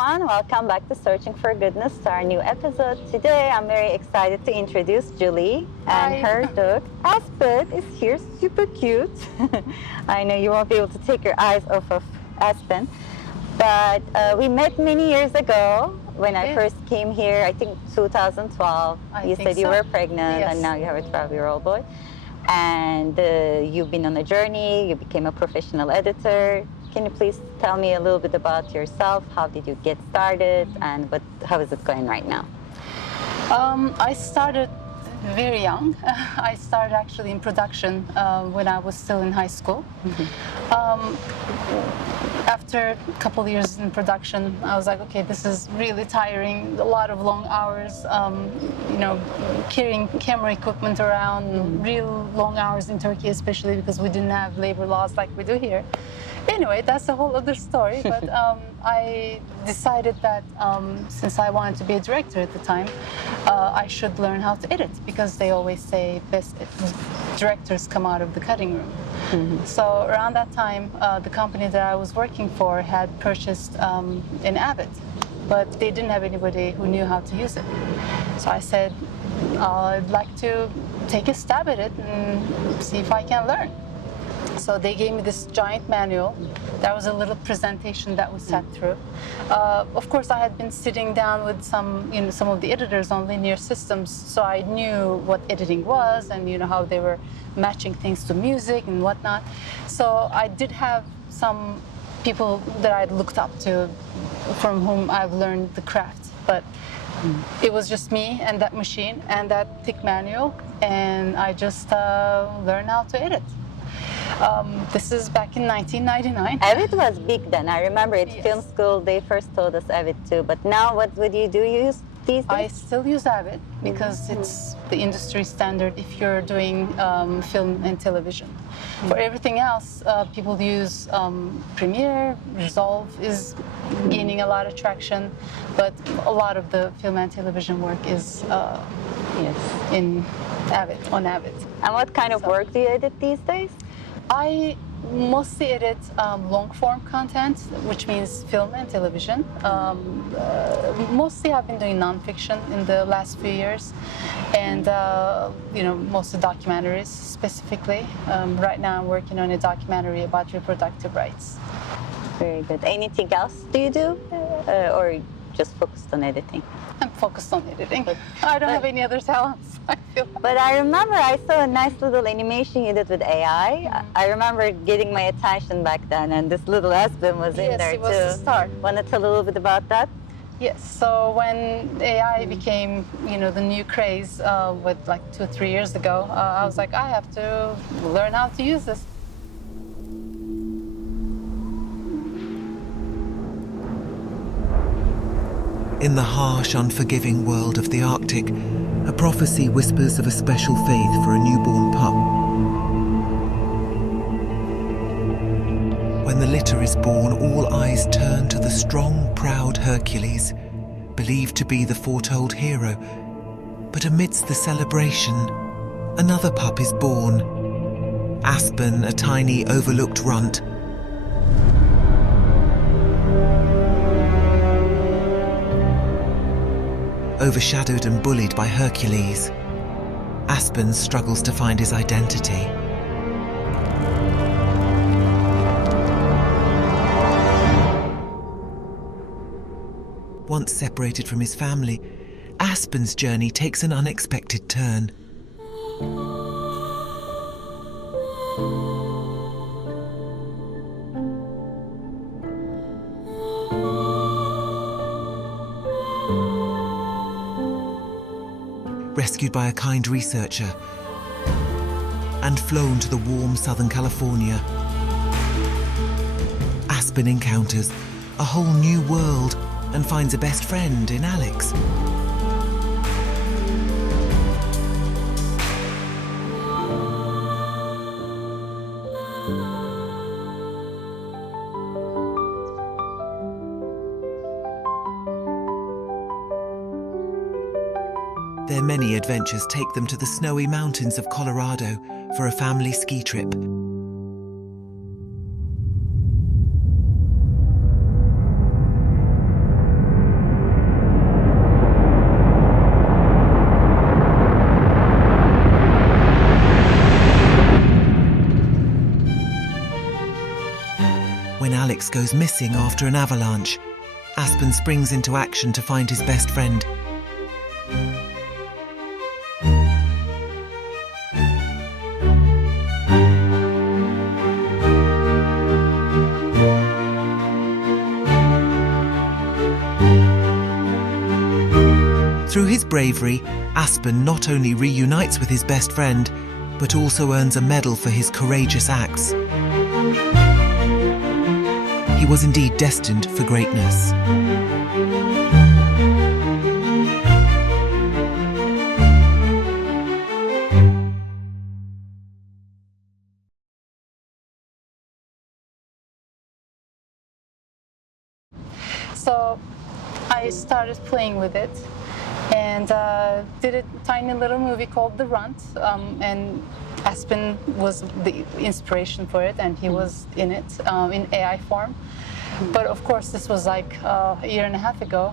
everyone. Welcome back to Searching for Goodness, to our new episode. Today, I'm very excited to introduce Julie and her dog. Aspen is here, super cute. I know you won't be able to take your eyes off of Aspen, but we met many years ago when I first came here, I think 2012. You said you were pregnant, and now you have a 12-year-old boy. And you've been on a journey, you became a professional editor. Can you please tell me a little bit about yourself? How did you get started, and how is it going right now? I started very young. I started actually in production when I was still in high school. After a couple of years in production, I was like, okay, this is really tiring. A lot of long hours, carrying camera equipment around, real long hours in Turkey, especially because we didn't have labor laws like we do here. Anyway, that's a whole other story, but I decided that since I wanted to be a director at the time, I should learn how to edit, because they always say best directors come out of the cutting room. So around that time, the company that I was working for had purchased an Avid, but they didn't have anybody who knew how to use it. So I said, I'd like to take a stab at it and see if I can learn. So they gave me this giant manual. That was a little presentation that we sat through. Of course, I had been sitting down with some of the editors on linear systems, so I knew what editing was and how they were matching things to music and whatnot. So I did have some people that I'd looked up to, from whom I've learned the craft. But it was just me and that machine and that thick manual, and I just learned how to edit. This is back in 1999. Avid was big then. I remember at film school they first told us Avid too. But now, what would you do? You use these days? I still use Avid because it's the industry standard if you're doing film and television. For everything else, people use Premiere. Resolve is gaining a lot of traction, but a lot of the film and television work is in Avid, on Avid. And what kind of work do you edit these days? I mostly edit long-form content, which means film and television. Mostly I've been doing nonfiction in the last few years, and mostly documentaries specifically. Right now I'm working on a documentary about reproductive rights. Very good. Anything else do you do, or just focused on editing? I'm focused on editing. I don't have any other talents, I feel. But I remember I saw a nice little animation you did with AI. I remember getting my attention back then, and this little Aspen was in there too. Yes, it was the start. Want to tell a little bit about that? Yes, so when AI became, the new craze, like 2 or 3 years ago, I was like, I have to learn how to use this. In the harsh, unforgiving world of the Arctic, a prophecy whispers of a special faith for a newborn pup. When the litter is born, all eyes turn to the strong, proud Hercules, believed to be the foretold hero. But amidst the celebration, another pup is born. Aspen, a tiny, overlooked runt. Overshadowed and bullied by Hercules, Aspen struggles to find his identity. Once separated from his family, Aspen's journey takes an unexpected turn. Rescued by a kind researcher and flown to the warm Southern California, Aspen encounters a whole new world and finds a best friend in Alex. Their many adventures take them to the snowy mountains of Colorado for a family ski trip. goes missing after an avalanche. Aspen springs into action to find his best friend. Through his bravery, Aspen not only reunites with his best friend, but also earns a medal for his courageous acts. He was indeed destined for greatness. So I started playing with it and did a tiny little movie called The Runt, and Aspen was the inspiration for it, and he was in it in AI form. But of course, this was like a year and a half ago,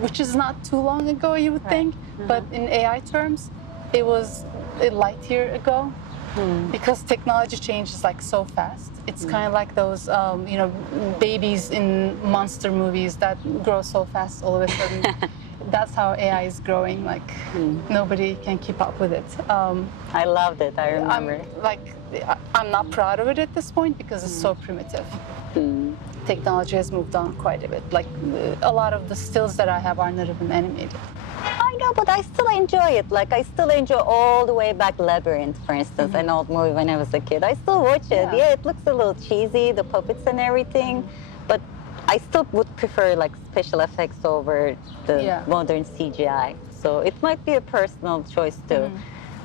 which is not too long ago, you would think. But in AI terms, it was a light year ago, because technology changes like so fast. It's kind of like those, babies in monster movies that grow so fast all of a sudden. That's how AI is growing. Like nobody can keep up with it. I loved it. I remember. I'm not proud of it at this point because it's so primitive. Technology has moved on quite a bit. Like a lot of the stills that I have are not even animated. I know, but I still enjoy it. Like I still enjoy all the way back Labyrinth, for instance, an old movie when I was a kid. I still watch it. Yeah, it looks a little cheesy, the puppets and everything, but I still would prefer like special effects over the modern CGI. So it might be a personal choice too.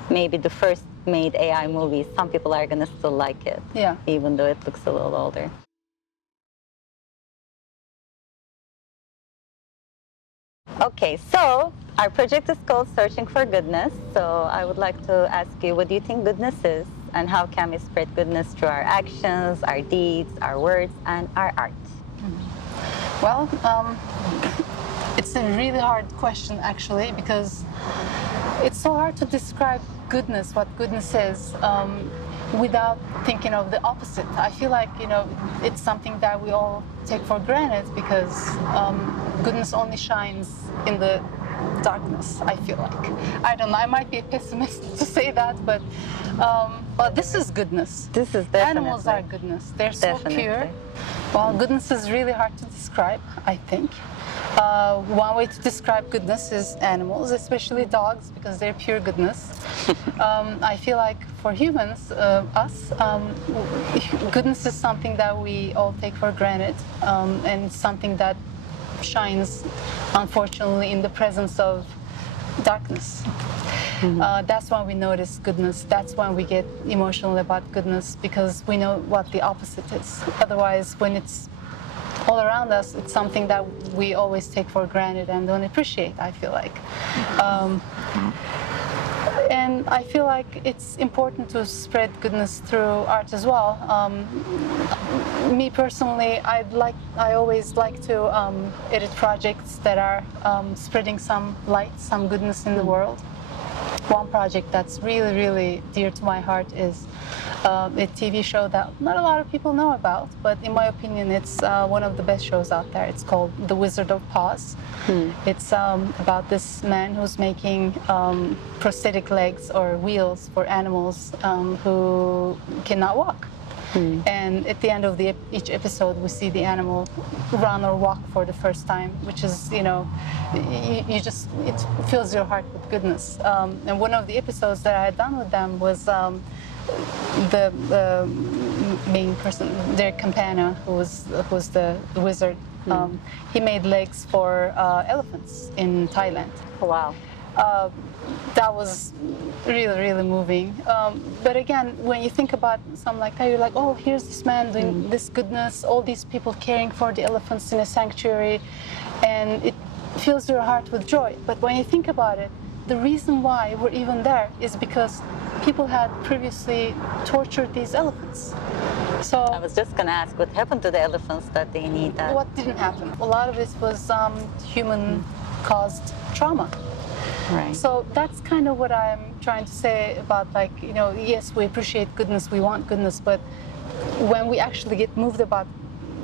Maybe the first made AI movies, some people are gonna still like it, even though it looks a little older. Okay, so our project is called Searching for Goodness. So I would like to ask you, what do you think goodness is? And how can we spread goodness through our actions, our deeds, our words, and our art? Well, it's a really hard question actually, because it's so hard to describe goodness, what goodness is, without thinking of the opposite. I feel like, it's something that we all take for granted because goodness only shines in the darkness, I feel like. I don't know, I might be a pessimist to say that, but this is goodness. This is definitely. Animals are goodness. They're so pure. Well, goodness is really hard to describe, I think. One way to describe goodness is animals, especially dogs, because they're pure goodness. I feel like for humans, goodness is something that we all take for granted, and something that shines, unfortunately, in the presence of darkness. That's when we notice goodness. That's when we get emotional about goodness, because we know what the opposite is. Otherwise, when it's all around us, it's something that we always take for granted and don't appreciate, I feel like. And I feel like it's important to spread goodness through art as well. Me personally, I always like to edit projects that are spreading some light, some goodness in the world. One project that's really, really dear to my heart is a TV show that not a lot of people know about, but in my opinion, it's one of the best shows out there. It's called The Wizard of Oz. It's about this man who's making prosthetic legs or wheels for animals who cannot walk. And at the end of each episode, we see the animal run or walk for the first time, which is, it fills your heart with goodness. And one of the episodes that I had done with them was the main person, their companion, who was the wizard. He made legs for elephants in Thailand. Wow. That was really, really moving. But again, when you think about something like that, you're like, oh, here's this man doing this goodness, all these people caring for the elephants in a sanctuary, and it fills your heart with joy. But when you think about it, the reason why we're even there is because people had previously tortured these elephants. So I was just going to ask, what happened to the elephants that they need that? What didn't happen? A lot of it was human-caused trauma. Right. So that's kind of what I'm trying to say about, like, yes, we appreciate goodness, we want goodness, but when we actually get moved about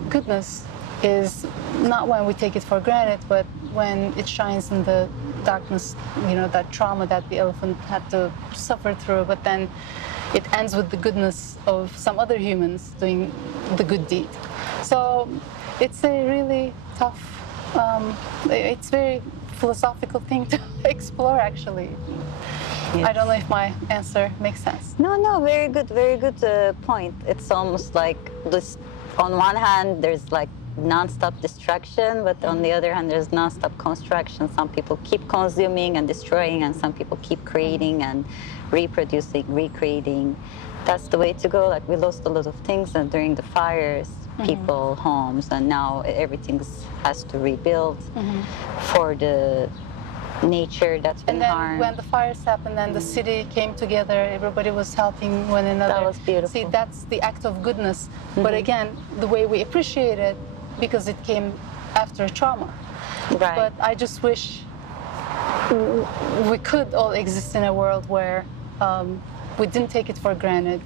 goodness is not when we take it for granted, but when it shines in the darkness, that trauma that the elephant had to suffer through, but then it ends with the goodness of some other humans doing the good deed. So it's a really tough, it's very philosophical thing to explore, actually. Yes. I don't know if my answer makes sense. No, very good point. It's almost like this, on one hand, there's like non-stop destruction, but on the other hand, there's non-stop construction. Some people keep consuming and destroying, and some people keep creating and reproducing, recreating. That's the way to go. Like, we lost a lot of things and during the fires, people, homes, and now everything has to rebuild for the nature that's been And then harmed. when the fires happened and the city came together, everybody was helping one another. That was beautiful. See, that's the act of goodness. But again, the way we appreciate it, because it came after trauma. Right. But I just wish we could all exist in a world where we didn't take it for granted,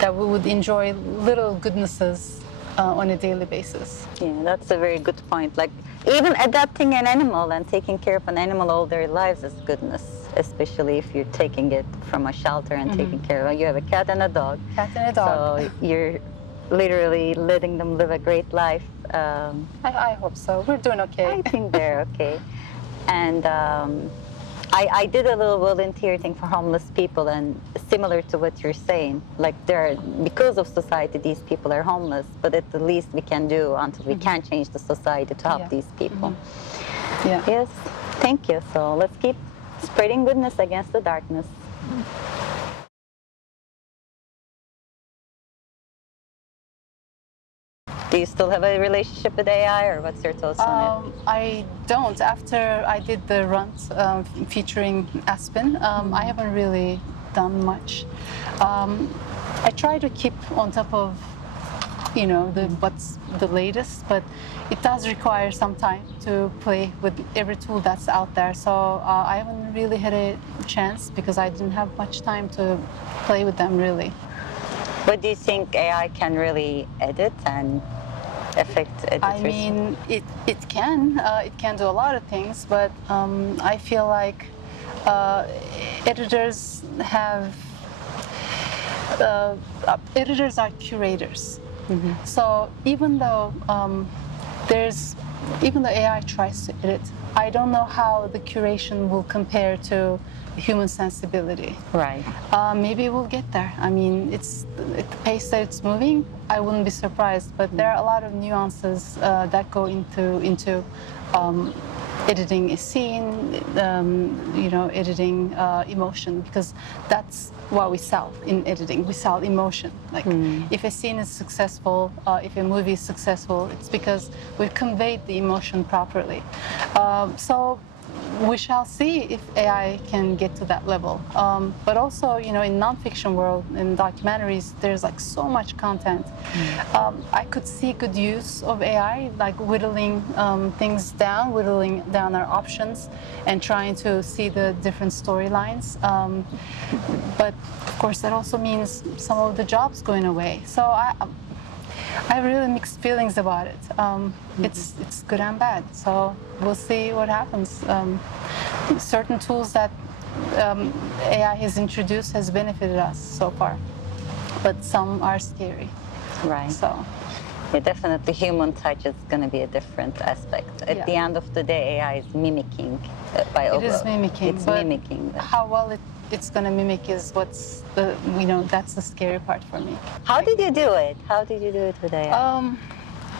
that we would enjoy little goodnesses on a daily basis. Yeah, that's a very good point. Like, even adopting an animal and taking care of an animal all their lives is goodness, especially if you're taking it from a shelter and taking care of it. You have a cat and a dog. Cat and a dog. So you're literally letting them live a great life. I hope so. We're doing okay. I think they're okay. And I did a little volunteer thing for homeless people, and similar to what you're saying, like, because of society, these people are homeless, but at the least we can do until we can change the society to help these people. Yeah. Yes, thank you. So let's keep spreading goodness against the darkness. Do you still have a relationship with AI, or what's your thoughts on it? I don't. After I did the Runt featuring Aspen, I haven't really done much. I try to keep on top of, what's the latest, but it does require some time to play with every tool that's out there. So I haven't really had a chance because I didn't have much time to play with them, really. But do you think AI can really edit and affect editors? I mean, it can do a lot of things, but I feel like editors are curators. So even though AI tries to edit, I don't know how the curation will compare to human sensibility. Right. Maybe we'll get there. I mean, it's at the pace that it's moving, I wouldn't be surprised. But there are a lot of nuances that go into editing a scene, editing emotion, because that's what we sell in editing. We sell emotion. Like, if a scene is successful, if a movie is successful, it's because we've conveyed the emotion properly. So we shall see if AI can get to that level. But also, in nonfiction world, in documentaries, there's like so much content. I could see good use of AI, like whittling things down, whittling down our options, and trying to see the different storylines. But of course, that also means some of the jobs going away. So I have really mixed feelings about it. It's good and bad. So we'll see what happens. Certain tools that AI has introduced has benefited us so far, but some are scary. Right. So. Yeah, definitely human touch is going to be a different aspect. At the end of the day, AI is mimicking It is mimicking. It's but mimicking. How well it's going to mimic is what's that's the scary part for me. How did you do it? How did you do it with AI?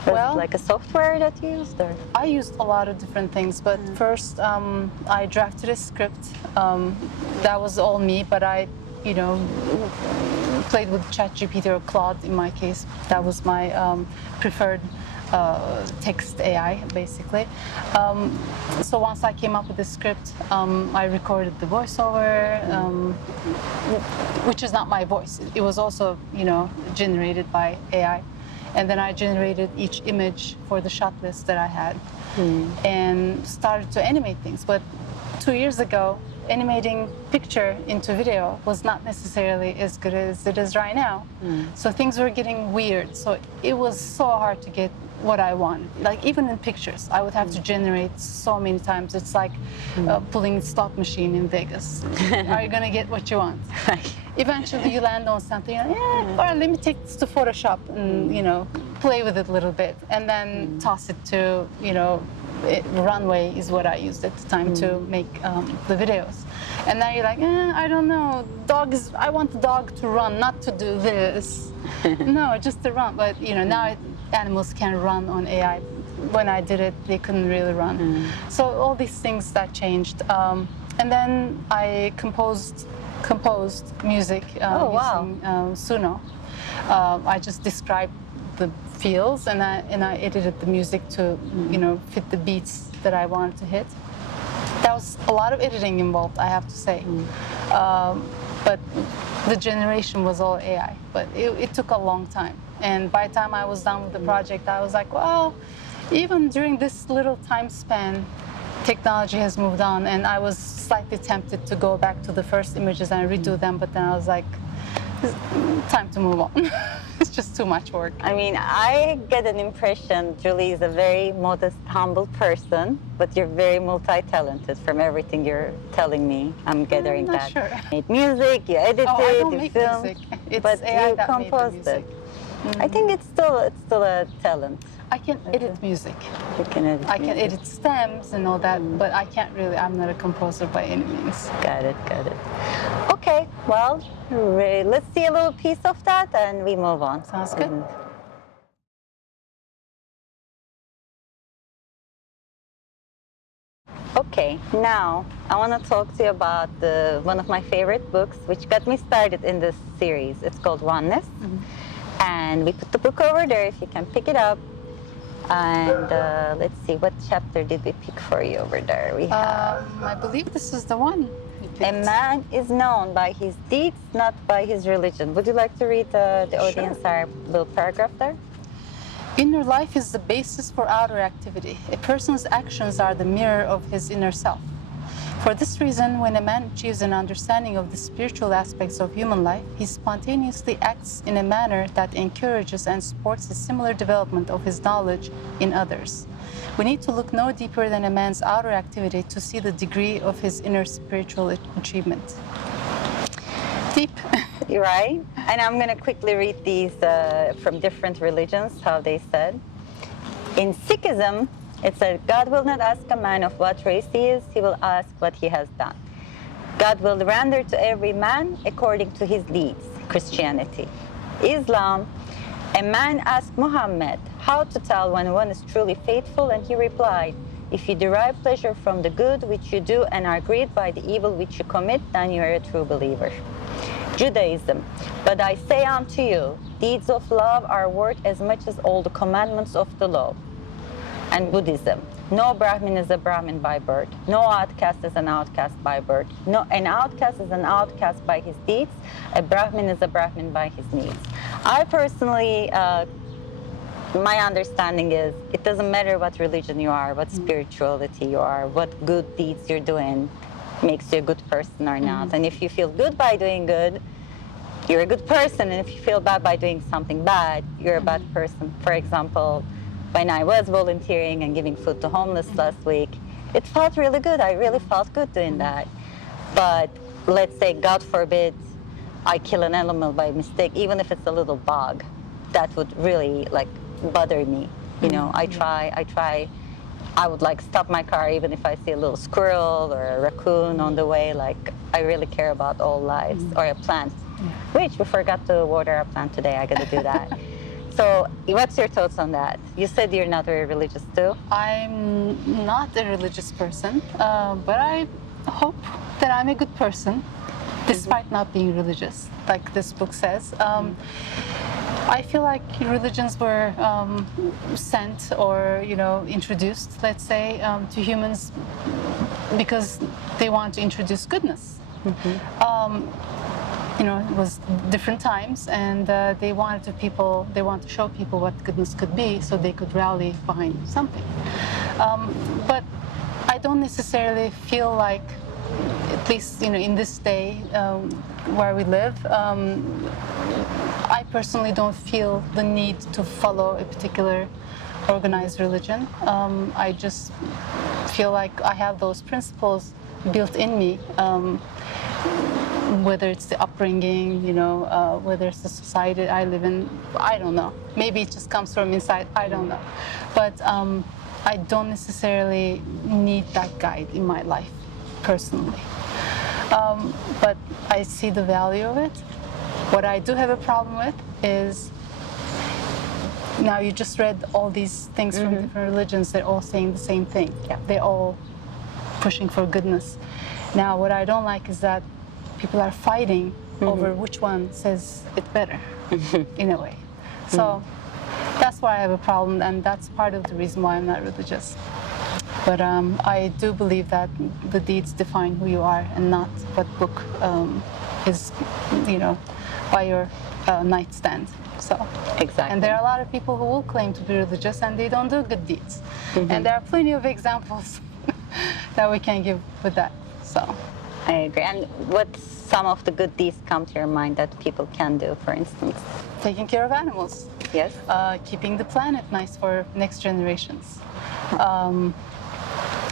Was it like a software that you used, or? I used a lot of different things, but first I drafted a script. That was all me, but I, played with ChatGPT or Claude in my case. That was my preferred text AI, basically. So once I came up with the script, I recorded the voiceover, which is not my voice. It was also, generated by AI. And then I generated each image for the shot list that I had and started to animate things. But 2 years ago, animating picture into video was not necessarily as good as it is right now. So things were getting weird. So it was so hard to get what I wanted. Like even in pictures, I would have to generate so many times. It's like pulling a slot machine in Vegas. Are you gonna get what you want? Eventually you land on something, or let me take this to Photoshop and, you know, play with it a little bit and then toss it to, you know, Runway is what I used at the time to make the videos. And now you're like, I don't know, I want the dog to run, not to do this. No, just to run. But, you know, now animals can run on AI. When I did it, they couldn't really run. So all these things that changed. And then I composed music using Suno. I just described the feels and I edited the music to, you know, fit the beats that I wanted to hit. There was a lot of editing involved, I have to say. But the generation was all AI. But it took a long time. And by the time I was done with the project, I was like, well, even during this little time span, technology has moved on. And I was slightly tempted to go back to the first images and redo them. But then I was like, time to move on. It's just too much work. I mean, I get an impression Julie is a very modest, humble person, but you're very multi-talented from everything you're telling me. I'm gathering I'm that. not sure. You made music, you edited, I don't you make filmed, music. It's but AI you that made the composed music. it. I think it's still a talent. I can edit music. You can edit I can music. edit stems and all that, but I can't really, I'm not a composer by any means. Got it. Okay, well, let's see a little piece of that and we move on. Sounds good. Okay, now I want to talk to you about one of my favorite books, which got me started in this series. It's called Oneness. And we put the book over there if you can pick it up. And let's see, what chapter did we pick for you over there? We have I believe this is the one you picked. A man is known by his deeds, not by his religion. Would you like to read the audience our little paragraph there? Inner life is the basis for outer activity. A person's actions are the mirror of his inner self. For this reason, when a man achieves an understanding of the spiritual aspects of human life, he spontaneously acts in a manner that encourages and supports a similar development of his knowledge in others. We need to look no deeper than a man's outer activity to see the degree of his inner spiritual achievement. Deep. You're right. And I'm going to quickly read these from different religions, how they said. In Sikhism, it said, God will not ask a man of what race he is, he will ask what he has done. God will render to every man according to his deeds. Christianity. Islam, a man asked Muhammad how to tell when one is truly faithful, and he replied, if you derive pleasure from the good which you do and are grieved by the evil which you commit, then you are a true believer. Judaism, but I say unto you, deeds of love are worth as much as all the commandments of the law. And Buddhism, no Brahmin is a Brahmin by birth, no outcast is an outcast by birth, no, an outcast is an outcast by his deeds, a Brahmin is a Brahmin by his needs. I personally, my understanding is it doesn't matter what religion you are, what spirituality you are, what good deeds you're doing makes you a good person or not. And if you feel good by doing good, you're a good person. And if you feel bad by doing something bad, you're a bad person. For example, when I was volunteering and giving food to homeless last week, it felt really good. I really felt good doing that. But let's say, God forbid, I kill an animal by mistake, even if it's a little bug, that would really like bother me. You know, I would like stop my car even if I see a little squirrel or a raccoon on the way. Like, I really care about all lives, or a plant, which we forgot to water a plant today. I gotta do that. So what's your thoughts on that? You said you're not very religious too? I'm not a religious person, but I hope that I'm a good person, despite not being religious, like this book says. I feel like religions were sent or, you know, introduced, let's say, to humans because they want to introduce goodness. You know, it was different times, and they wanted to show people what goodness could be, so they could rally behind something. But I don't necessarily feel like least in this day where we live, I personally don't feel the need to follow a particular organized religion. I just feel like I have those principles built in me, whether it's the upbringing, whether it's the society I live in, I don't know. Maybe it just comes from inside, I don't know. But I don't necessarily need that guide in my life, personally. But I see the value of it. What I do have a problem with is, now you just read all these things from different religions, they're all saying the same thing. Yeah. They're all pushing for goodness. Now, what I don't like is that people are fighting over which one says it better, in a way. So that's why I have a problem, and that's part of the reason why I'm not religious. But I do believe that the deeds define who you are, and not what book is, by your nightstand. So Exactly. and there are a lot of people who will claim to be religious and they don't do good deeds. And there are plenty of examples that we can give with that. So I agree. And what some of the good deeds come to your mind that people can do, for instance? taking care of animals, Yes. keeping the planet nice for next generations,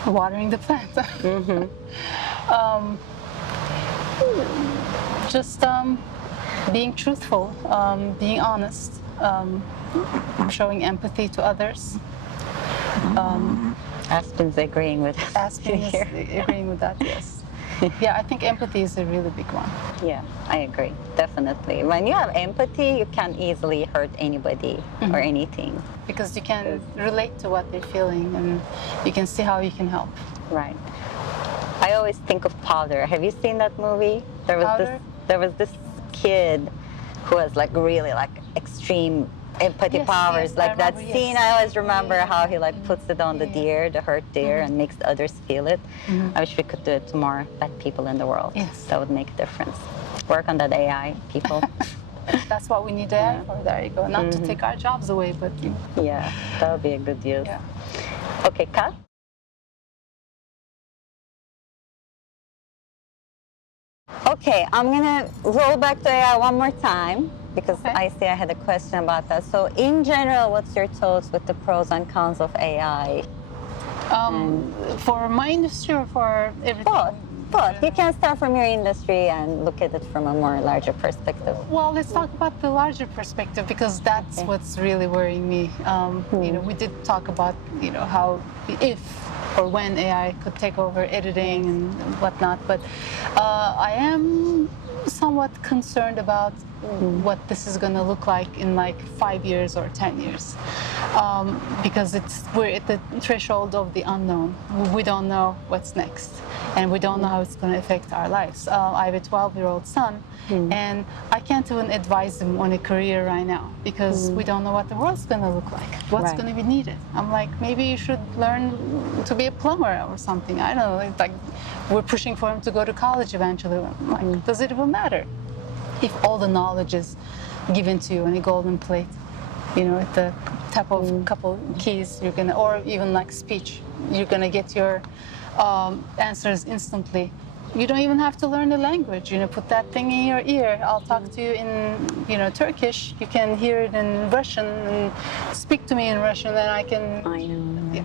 watering the plant. Just being truthful, being honest, showing empathy to others. Aspen's agreeing with us. Aspen is here. agreeing with that, yes. Yeah, I think empathy is a really big one. Yeah, I agree, definitely. When you have empathy, you can easily hurt anybody or anything. Because you can relate to what they're feeling and you can see how you can help. Right. I always think of Powder. Have you seen that movie? Powder? There was this kid who has like really like extreme empathy Yes, powers. yes, like I that remember, scene, yes. I always remember how he like puts it on the deer, the hurt deer, and makes others feel it. I wish we could do it to more bad people in the world. Yes. That would make a difference. Work on that AI, people. That's what we need AI for. There you go. Not to take our jobs away, but Yeah, that would be a good use. yeah. Okay, cut. Okay, I'm gonna roll back to AI one more time because Okay. I see I had a question about that. So in general, what's your thoughts with the pros and cons of AI? For my industry or for everything? Both. You can start from your industry and look at it from a more larger perspective. Well, let's talk about the larger perspective because that's what's really worrying me. We did talk about, how if or when AI could take over editing and whatnot, but I am somewhat concerned about what this is going to look like in like 5 years or 10 years, because we're at the threshold of the unknown. We don't know what's next, and we don't know how it's going to affect our lives. I have a 12-year-old son, and I can't even advise him on a career right now because we don't know what the world's going to look like, what's Right. going to be needed. I'm like, maybe you should learn to be a plumber or something. I don't know. It's like we're pushing for him to go to college eventually. I'm like, does it even matter if all the knowledge is given to you on a golden plate? At the tap of a couple keys, you're gonna, or even like speech, you're gonna get your answers instantly. You don't even have to learn the language. Put that thing in your ear. I'll talk to you in, Turkish. You can hear it in Russian and speak to me in Russian, and I can. I know. Yeah.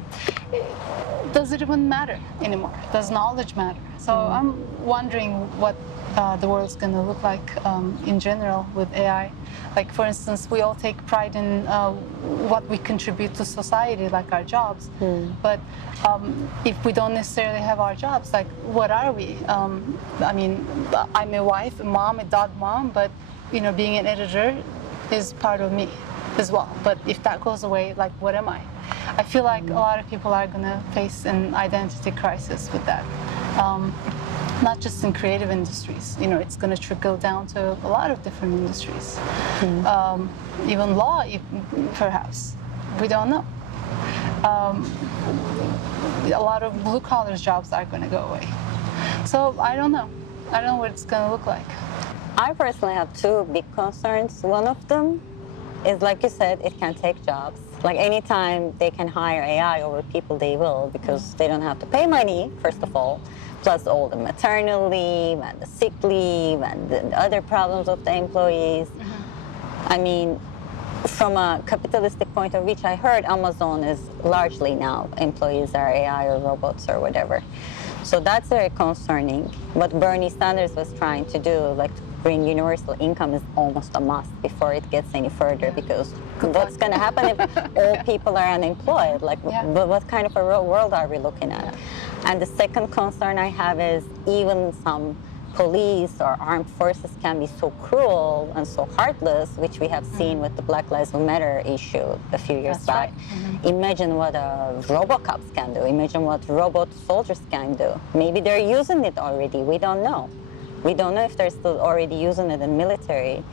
Does it even matter anymore? Does knowledge matter? So I'm wondering what the world's going to look like in general with AI. Like, for instance, we all take pride in what we contribute to society, like our jobs. But if we don't necessarily have our jobs, like, what are we? I'm a wife, a mom, a dog mom, but, being an editor is part of me as well. But if that goes away, like, what am I? I feel like a lot of people are going to face an identity crisis with that. Not just in creative industries, it's going to trickle down to a lot of different industries. Even law, perhaps. We don't know. A lot of blue-collar jobs are going to go away. So I don't know. I don't know what it's going to look like. I personally have two big concerns. One of them is, like you said, it can take jobs. Like anytime they can hire AI over people, they will, because they don't have to pay money, first of all. plus all the maternal leave and the sick leave and the other problems of the employees. I mean, from a capitalistic point of view, which I heard Amazon is largely now employees are AI or robots or whatever. So that's very concerning. What Bernie Sanders was trying to do, like to bring universal income, is almost a must before it gets any further, because what's going to happen if all people are unemployed? Like, what kind of a world are we looking at? And the second concern I have is even some police or armed forces can be so cruel and so heartless, which we have seen with the Black Lives Matter issue a few years back. Right. Imagine what robocops can do. Imagine what robot soldiers can do. Maybe they're using it already. We don't know. We don't know if they're still already using it in military.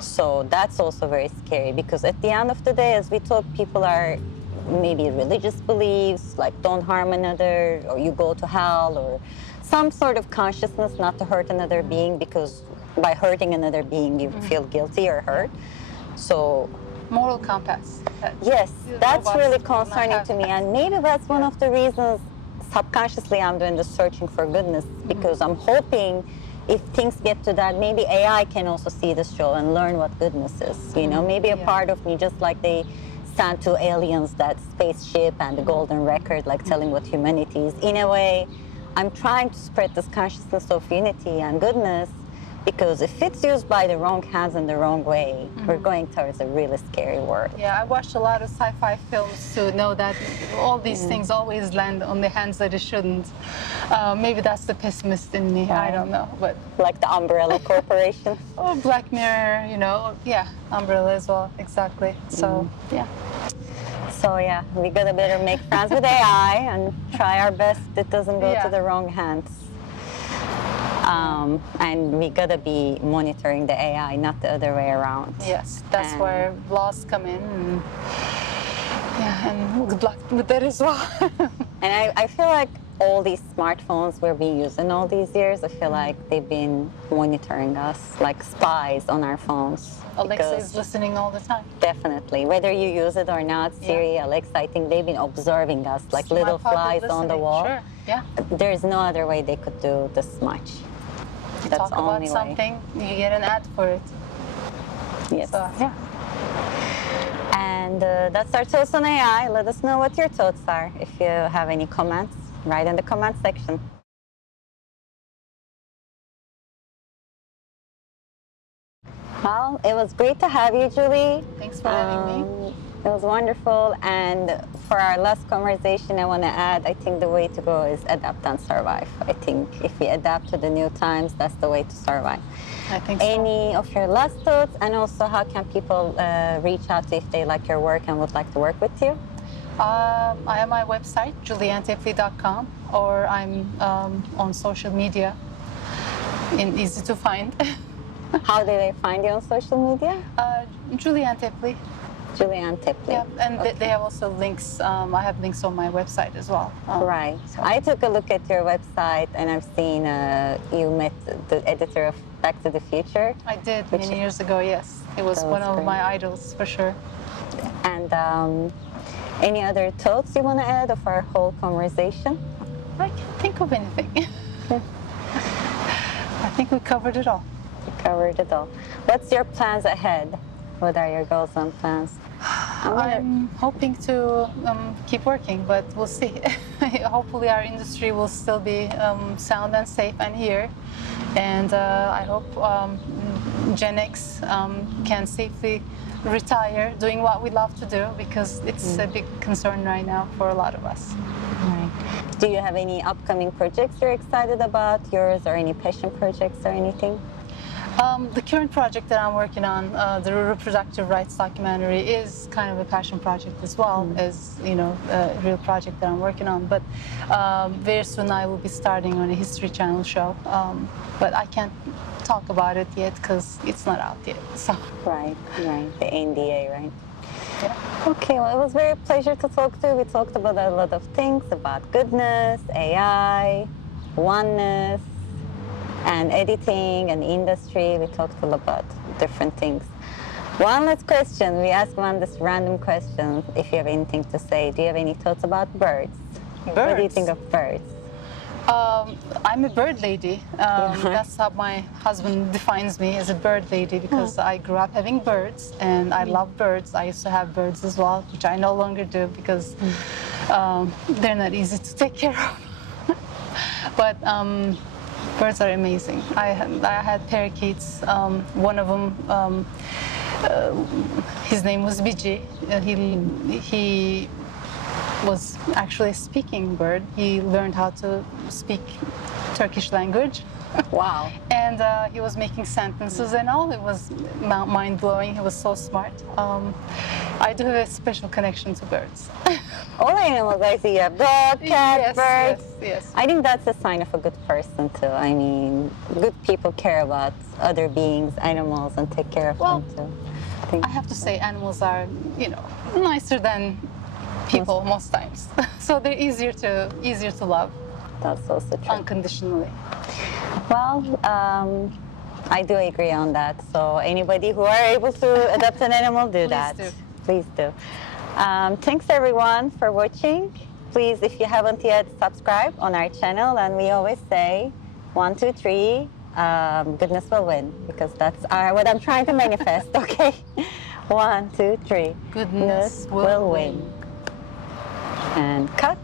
So that's also very scary, because at the end of the day, as we talk, people are maybe religious beliefs, like don't harm another, or you go to hell, or some sort of consciousness not to hurt another being, because by hurting another being you feel guilty or hurt. So moral compass. Yes, that's really concerning to me, and maybe that's one of the reasons subconsciously I'm doing the searching for goodness, because I'm hoping if things get to that, maybe AI can also see the show and learn what goodness is. You know, maybe a part of me, just like they sent to aliens that spaceship and the golden record, like telling what humanity is. In a way, I'm trying to spread this consciousness of unity and goodness, because if it's used by the wrong hands in the wrong way, we're going towards a really scary world. Yeah, I watched a lot of sci-fi films to know that all these things always land on the hands that it shouldn't. Maybe that's the pessimist in me, I don't know. But like the Umbrella Corporation. Oh, Black Mirror, you know, Umbrella as well, exactly. So, So yeah, we gotta better make friends with AI and try our best it doesn't go to the wrong hands. And we gotta be monitoring the AI, not the other way around. Yes, that's where laws come in. And good luck with that as well. And I feel like all these smartphones we've been using all these years, I feel like they've been monitoring us like spies on our phones. Alexa is listening all the time. Definitely. Whether you use it or not, Siri, Alexa, I think they've been observing us like little flies on the wall. Sure. Yeah. There's no other way they could do this much. You That's talk the about only something, you get an ad for it. Yes. So, And that's our thoughts on AI. Let us know what your thoughts are. If you have any comments, write in the comment section. Well, it was great to have you, Julie. Thanks for having me. It was wonderful. And for our last conversation, I want to add, I think the way to go is adapt and survive. I think if we adapt to the new times, that's the way to survive. I think so. Any of your last thoughts? And also, how can people reach out if they like your work and would like to work with you? I have my website, julieantepli.com, or I'm on social media, easy to find. How do they find you on social media? Julie Antepli. Julie Antepli. Yeah, and they have also links. I have links on my website as well. Right. So. I took a look at your website and I've seen you met the editor of Back to the Future. I did many years ago, yes. It was one of my idols, for sure. And any other thoughts you want to add of our whole conversation? I can't think of anything. I think we covered it all. Covered it all. What's your plans ahead? What are your goals and plans? I'm hoping to keep working, but we'll see. Hopefully our industry will still be sound and safe and here. And I hope Gen X can safely retire doing what we love to do, because it's a big concern right now for a lot of us. Right. Do you have any upcoming projects you're excited about, yours, or any passion projects or anything? The current project that I'm working on, the reproductive rights documentary, is kind of a passion project as well as, you know, a real project that I'm working on. But very soon I will be starting on a History Channel show. But I can't talk about it yet because it's not out yet. So. Right. The NDA, right? Yeah. Okay, well, it was very pleasure to talk to you. We talked about a lot of things, about goodness, AI, oneness, and editing and industry. We talked a lot about different things. One last question. We ask one this random question. If you have anything to say, do you have any thoughts about birds? Birds? What do you think of birds? I'm a bird lady. That's how my husband defines me, as a bird lady, because I grew up having birds and I love birds. I used to have birds as well, which I no longer do because they're not easy to take care of. But birds are amazing. I had parakeets. One of them, his name was Bessy. He was actually a speaking bird. He learned how to speak Turkish language. Wow. And he was making sentences and all. It was mind-blowing. He was so smart. I do have a special connection to birds. All animals I see, dog, cat, birds. Yes. I think that's a sign of a good person too. I mean, good people care about other beings, animals, and take care of them too. I have to say, animals are, nicer than people most times. So they're easier to love. That's also true. Unconditionally. Well, I do agree on that. So anybody who are able to adopt an animal, do that. Please do. Thanks everyone for watching. Please, if you haven't yet, subscribe on our channel. And we always say, 1, 2, 3, goodness will win, because that's what I'm trying to manifest. Okay, 1, 2, 3. Goodness will win. And cut.